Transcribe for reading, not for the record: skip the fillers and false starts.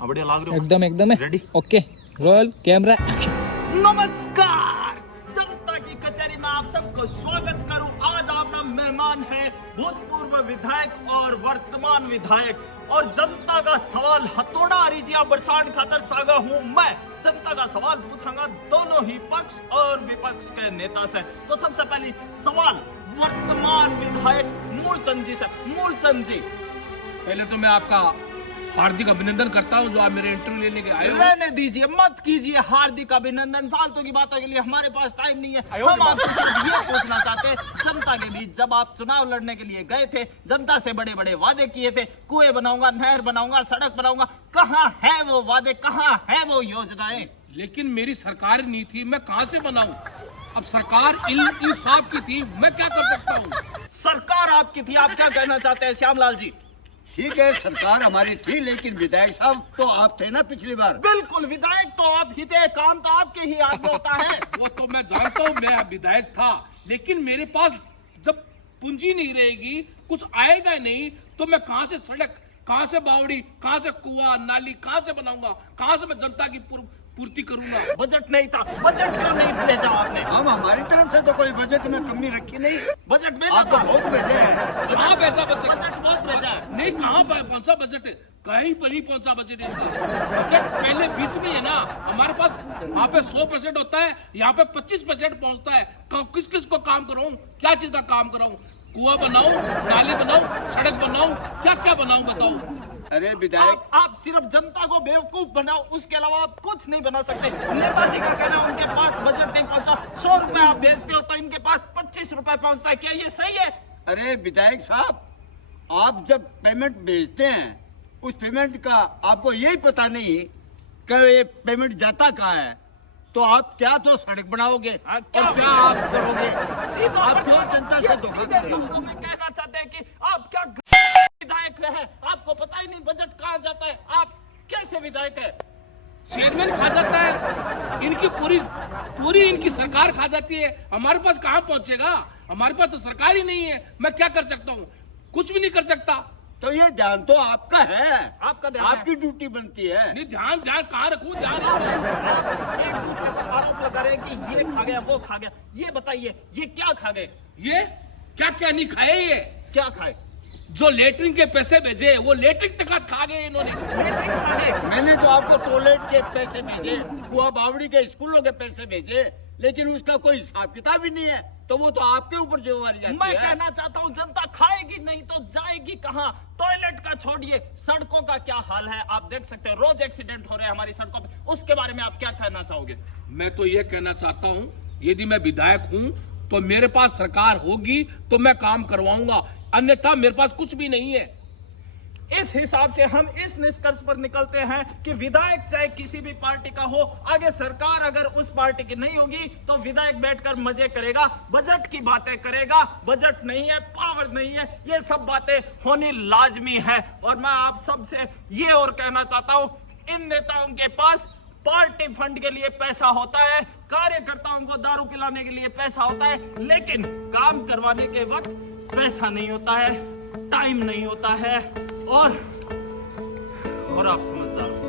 बढ़िया लाग रहे हो। एकदम एकदम है। Ready? Okay, roll camera action. नमस्कार, जनता की कचहरी में आप सबको स्वागत करूं। आज आपका मेहमान है भूतपूर्व विधायक और वर्तमान विधायक, और जनता का सवाल हथौड़ा अरिजिया बरसात खातर सागा हूं मैं। जनता का सवाल पूछूंगा दोनों ही पक्ष और विपक्ष के नेता से। तो सबसे पहले सवाल वर्तमान विधायक मूलचंद जी से। मूलचंद जी, पहले तो मैं आपका हार्दिक अभिनंदन करता हूं जो आप मेरे इंटरव्यू लेने के आए हो। रहने दीजिए, मत कीजिए हार्दिक अभिनंदन, फालतू की बातों के लिए हमारे पास टाइम नहीं है। हम आपसे सिर्फ ये पूछना चाहते हैं, जनता के बीच जब आप चुनाव लड़ने के लिए गए थे, जनता से बड़े बड़े वादे किए थे, कुएं बनाऊंगा, नहर बनाऊंगा, सड़क बनाऊंगा, कहाँ है वो वादे, कहाँ है वो योजनाएं? लेकिन मेरी सरकारी नहीं थी, मैं कहां से बनाऊं? अब सरकार इन साहब की थी, मैं क्या कर सकता हूं? सरकार आपकी थी, आप क्या कहना चाहते हैं श्यामलाल जी? ठीक है, सरकार हमारी थी, लेकिन विधायक साहब तो आप थे ना पिछली बार। बिल्कुल, विधायक तो आप ही थे, काम तो आपके ही हाथ में होता है। वो तो मैं जानता हूं, मैं विधायक था, लेकिन मेरे पास जब पूंजी नहीं रहेगी, कुछ आएगा नहीं, तो मैं कहां से सड़क, कहां से बावड़ी, कहां से कुआं नाली कहां से बनाऊंगा, कहां से मैं जनता की पूर्ति करूंगा? बजट नहीं था, बजट क्यों नहीं भेजा आपने? हम हमारी तरफ से तो कोई बजट में कमी रखी नहीं। बजट भेजा आपको था, बहुत भेजे हैं। कहां पैसा बजट? बजट बहुत भेजा है। नहीं, कहां कौन सा बजट है? कहीं पर नहीं पहुंचा बजट इनका। बजट पहले बीच में है ना, हमारे पास वहाँ पे 100% होता है, यहाँ पे 25% पहुंचता है। किस किस को काम कराऊं, क्या चीज का काम कराऊं? कुआं बनाऊं, नाली बनाऊं, सड़क बनाऊं, क्या क्या बनाऊं बताओ? अरे विधायक, आप सिर्फ जनता को बेवकूफ बनाओ, उसके अलावा आप कुछ नहीं बना सकते। नेताजी का कहना है उनके पास बजट नहीं पहुंचा, 100 रुपए आप भेजते हो तो इनके पास 25 रुपए पहुंचता है, क्या ये सही है? अरे विधायक साहब, आप जब पेमेंट भेजते हैं, उस पेमेंट का आपको यही पता नहीं कि ये पेमेंट जाता कहाँ है, तो आप क्या तो सड़क बनाओगे हाँ, और क्या आप करोगे? सीधा आप क्यों जनता से धोखा सीधे कर रहे शब्दों हो? में कहना चाहते हैं कि आप क्या विधायक है, आपको पता ही नहीं बजट कहाँ जाता है, आप कैसे विधायक है? चेयरमैन खा जाता है, इनकी पूरी इनकी सरकार खा जाती है, हमारे पास कहाँ पहुंचेगा? हमारे पास तो सरकार ही नहीं है, मैं क्या कर सकता हूँ? कुछ भी नहीं कर सकता। तो ये ध्यान तो आपका है, आपका ध्यान है। आपकी ड्यूटी बनती है। नहीं, ध्यान कहाँ रखूं? ध्यान एक दूसरे पर आरोप लगा रहे हैं कि ये खा गया, वो खा गया। ये बताइए, ये क्या खा गए? ये क्या क्या नहीं खाए? ये क्या खाए? जो लेटरिन के पैसे भेजे, वो लेटरिन तक खा गए इन्होंने। लेटरिन खा गए। मैंने तो आपको टॉयलेट के पैसे भेजे, कुआ बावड़ी के स्कूलों के पैसे भेजे, लेकिन उसका कोई हिसाब किताब ही नहीं है, तो वो तो आपके ऊपर जिम्मेवारी जाती मैं है। कहना चाहता हूँ, जनता खाएगी नहीं तो जाएगी कहाँ? टॉयलेट का छोड़िए, सड़कों का क्या हाल है आप देख सकते हैं, रोज एक्सीडेंट हो रहे हैं हमारी सड़कों पे, उसके बारे में आप क्या कहना चाहोगे? मैं तो ये कहना चाहता हूँ, यदि मैं विधायक हूँ तो मेरे पास सरकार होगी तो मैं काम करवाऊंगा, अन्यथा मेरे पास कुछ भी नहीं है। इस हिसाब से हम इस निष्कर्ष पर निकलते हैं कि विधायक चाहे किसी भी पार्टी का हो, आगे सरकार अगर उस पार्टी की नहीं होगी तो विधायक बैठकर मजे करेगा, बजट की बातें करेगा। बजट नहीं है, पावर नहीं है, ये सब बातें होनी लाजमी है। और मैं आप सबसे ये और कहना चाहता हूं, इन नेताओं के पास पार्टी फंड के लिए पैसा होता है, कार्यकर्ताओं को दारू पिलाने के लिए पैसा होता है, लेकिन काम करवाने के वक्त पैसा नहीं होता है, टाइम नहीं होता है। और आप समझदार हो।